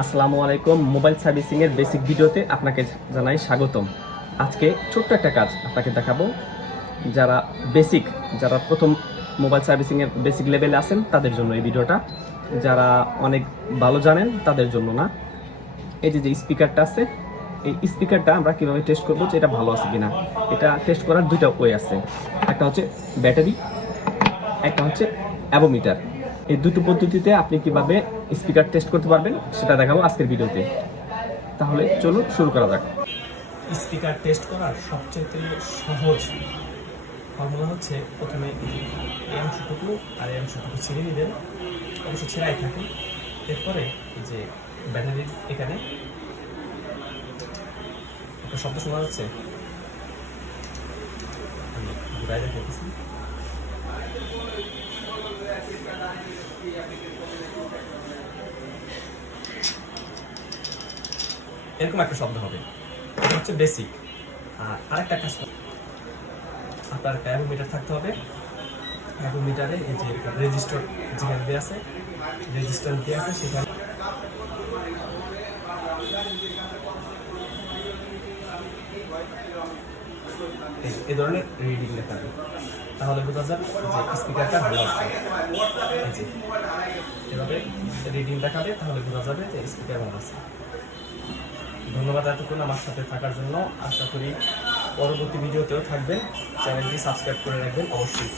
আসসালামু আলাইকুম mobile servicing এর বেসিক ভিডিওতে আপনাকে জানাই স্বাগতম। আজকে ছোট্ট একটা কাজ আপনাকে দেখাবো। যারা বেসিক, যারা প্রথম মোবাইল সার্ভিসিং এর বেসিক লেভেলে আছেন, তাদের জন্য এই ভিডিওটা। যারা অনেক ভালো জানেন, তাদের জন্য না। এই যে যে স্পিকারটা আছে, এই স্পিকারটা আমরা কীভাবে টেস্ট করব যে এটা ভালো আছে কিনা? এটা টেস্ট করার দুইটা ওয়ে আছে। একটা হচ্ছে ব্যাটারি, একটা হচ্ছে অ্যাবোমিটার এই দুটো পদ্ধতিতে আপনি কীভাবে স্পিকার টেস্ট করতে পারবেন, সেটা দেখাবো আজকের ভিডিওতে। তাহলে চলুন শুরু করা যাক। স্পিকার টেস্ট করার সবচেয়ে সহজ ফর্মুলা হচ্ছে প্রথমে এই অংশটুকু আর এই অংশটুকু ছিঁড়ে নেবেন অবশ্য ছেঁড়াই থাকে। এরপরে যে ব্যাটারির এখানে শব্দ শোনা যাচ্ছে। আমি ঘুরাই এরকম একটা শব্দ হবে। এটা হচ্ছে বেসিক আর আরেকটা কাজ আপনার একটা অ্যাবোমিটার থাকতে হবে। অ্যাবোমিটারে এই যে রেজিস্টার যেখানে দেওয়া আছে রেজিস্টার দেওয়া আছে, সেখানে এই- ধরনের রিডিং দেখাবে তাহলে বোঝা যাবে যে স্পিকারটা ভালো আছে। এভাবে রিডিং দেখাবে, তাহলে বোঝা যাবে যে স্পিকার ভালো আছে। ধন্যবাদ এতক্ষণ আমার সাথে থাকার জন্য। আশা করি পরবর্তী ভিডিওতেও থাকবেন চ্যানেলটি সাবস্ক্রাইব করে রাখবেন অবশ্যই।